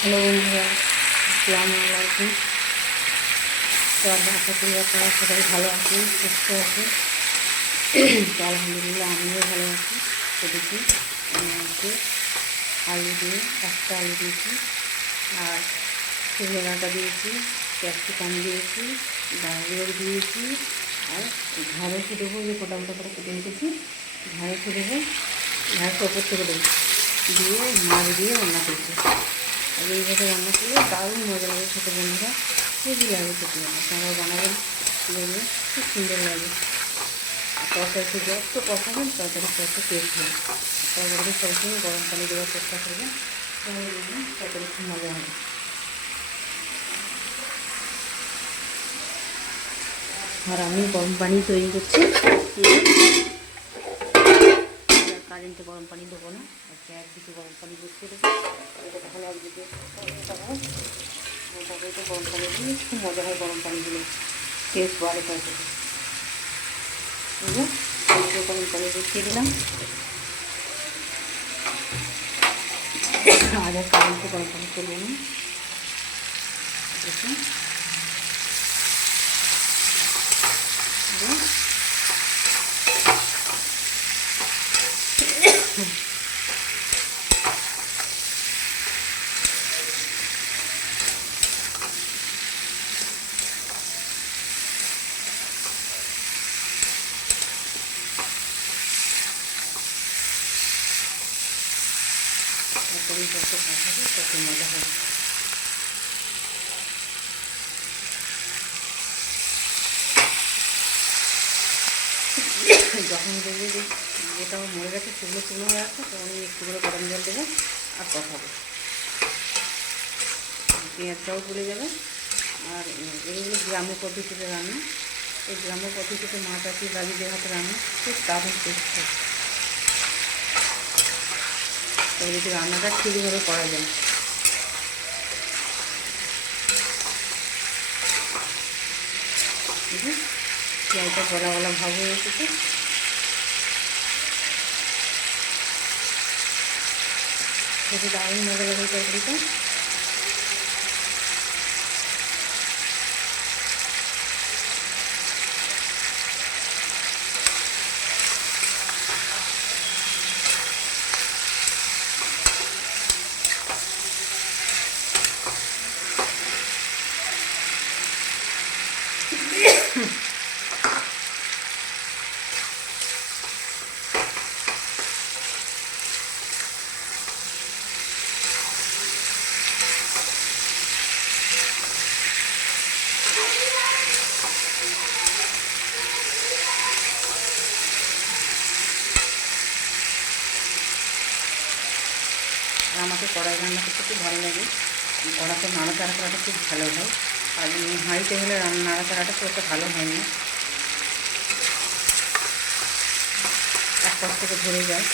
Hello বন্ধুরা, আসসালামু আলাইকুম। তো আশা করি আপনারা সবাই ভালো আছেন, সুস্থ আছেন। তো আলহামদুলিল্লাহ আমিও ভালো আছি। তো দেখি আমি আজকে আলু দিয়ে একটা আলু দিয়েছি, আর সজনে ডাঁটা দিয়েছি, ক্যাপসিকাম দিয়েছি, গাজর দিয়েছি, আর ঢ্যাঁড়সও দেবো, যে গোটা গোটা করে কেটে রেখেছি ঢ্যাঁড়সও দেবো, ঢ্যাঁড়স ওপর থেকে দেবো দিয়ে মাছ দিয়ে রান্না করছি। আর এইভাবে রান্না করলে দারুণ মজা লাগে ছোটো বন্ধুরা, হেভি লাগে খেতে। আপনারাও বানাবেন, দেখবেন খুব সুন্দর লাগে। তরকারিতে যত কষাবেন তরকারি তত টেস্ট হয়। তরকারিতে সবসময় গরম পানি দেওয়ার চেষ্টা করবেন, তাহলে দেখবেন তরকারি খুব মজা হবে। আর আমি গরম পানি তৈরি করছি, কারেন্টে গরম পানি দেবো না, আজকে একদিকে গরম পানি বসিয়ে দেবো, এটা তাহলে একদিকে তরকারিতে গরম পানি দিয়ে খুব মজা হয়। গরম পানিগুলো টেস্ট বাড়ে তরকারি। গরম পানি বসিয়ে দিলাম, আর কারেন্টে গরম পানি করবো না। দেখুন তরকারি যত কাটাবে তত মজা হবে। যখন দেখবে যে যেটা মরে গেছে শুকনো শুকনো হয়ে আছে, তখন একটু করে গরম জল দেবে আর কষাবে, পেঁয়াজটাও তুলে যাবে। আর এগুলো গ্রামের পদ্ধতিতে রান্না, এই গ্রামের পদ্ধতিতে মা চাষি দাদিদের হাতে রান্না খুব দারুণ টেস্ট হয়। তো যদি রান্নাটা ঠিকভাবে করা যায়। পেঁয়াজটা গলা গলা ভাব হয়ে এসেছে, খেতে দারুণ মজা লাগে তরকারিটা। আর আমাকে কড়াই রান্না করতে খুব ভালো লাগে, কড়াতে নাড়াচাড়া করাটা খুব ভালো হয়। আর হাঁড়িতে হলে নাড়াচাড়াটা খুব একটা ভালো হয় না, এক পাশ থেকে ধরে যায়।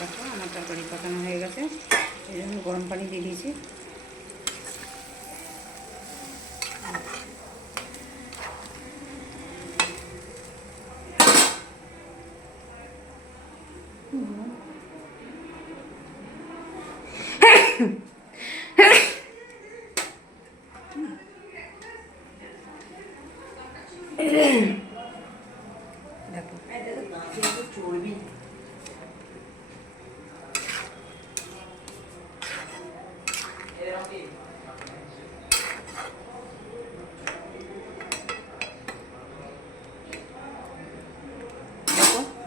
দেখো আমার তরকারি কষানো হয়ে গেছে, এই জন্য গরম পানি দিয়ে দিয়েছি। দেখো চর্বি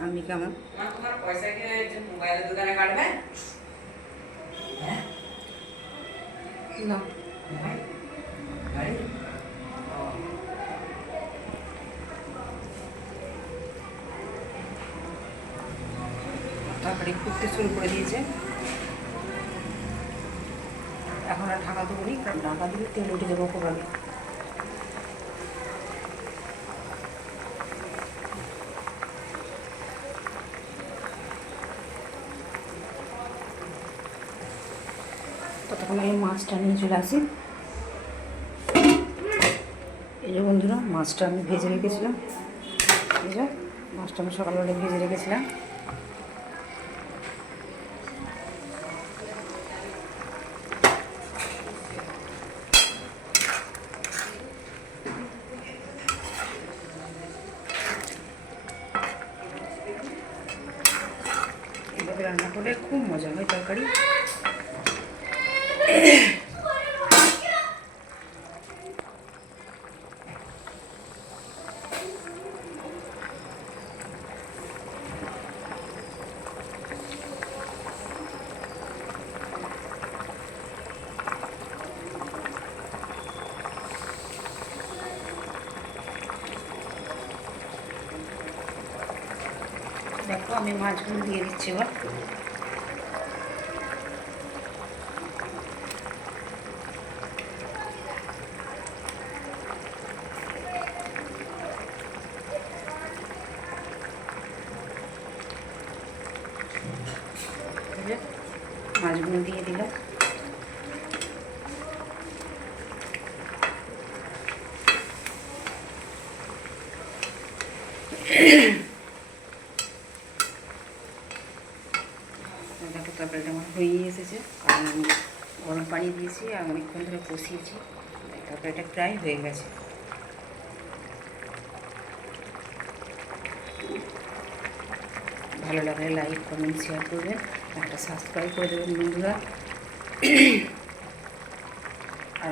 আমি কেমন পয়সা কিনে মোবাইলের দোকানে কাটবে না তরকারি ফুটতে শুরু করে দিয়েছে। এখন আর ঢাকা দেবো নি, কারণ ঢাকা দিলে তেল উঠে যাবো খুব আগে। ততক্ষণ আমি মাছটা নিয়ে চলে আসি। এই যে বন্ধুরা, মাছটা আমি ভেজে রেখেছিলাম। এই যে মাছটা আমি সকালবেলা ভেজে রেখেছিলাম। এইভাবে রান্না করলে খুব মজা হয় তরকারি। দেখো আমি মাছগুলো দিয়ে দিচ্ছি এবার। মাছগুলো দিয়ে দিলাম। দেখো তরকারিটা আমার হয়ে এসেছে, কারণ আমি গরম পানি দিয়েছি আর অনেকক্ষণ ধরে কষিয়েছি। তরকারিটা প্রায় হয়ে গেছে। ভালো লাগলে লাইক কমেন্ট শেয়ার করবেন, একটা সাবস্ক্রাইব করে দেবেন বন্ধুরা। আর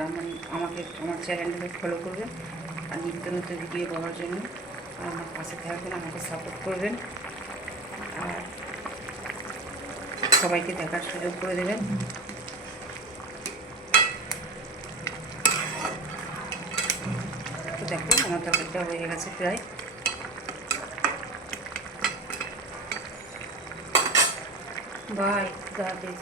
আমার চ্যানেলটাকে ফলো করবেন, আর নিত্য নতুন ভিডিও পাওয়ার জন্য আমার পাশে থাকবেন, আমাকে সাপোর্ট করবেন, আর সবাইকে দেখার সুযোগ করে দেবেন। তো দেখো আমার তরকারিটা হয়ে গেছে প্রায়। বাই, খুদা হাফেজ।